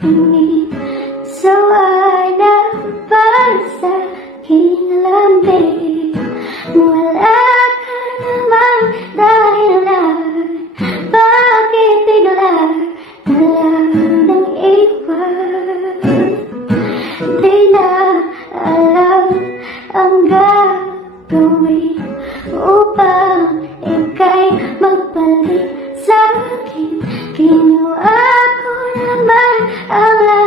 tingin. Sawa na para sa aking lamig. Wala ka namang dahilan, bakit bigla na lang nang iwan? Di na alam ang gagawin upang ika'y magbalik sa akin. Ginawa ko naman ang lahat.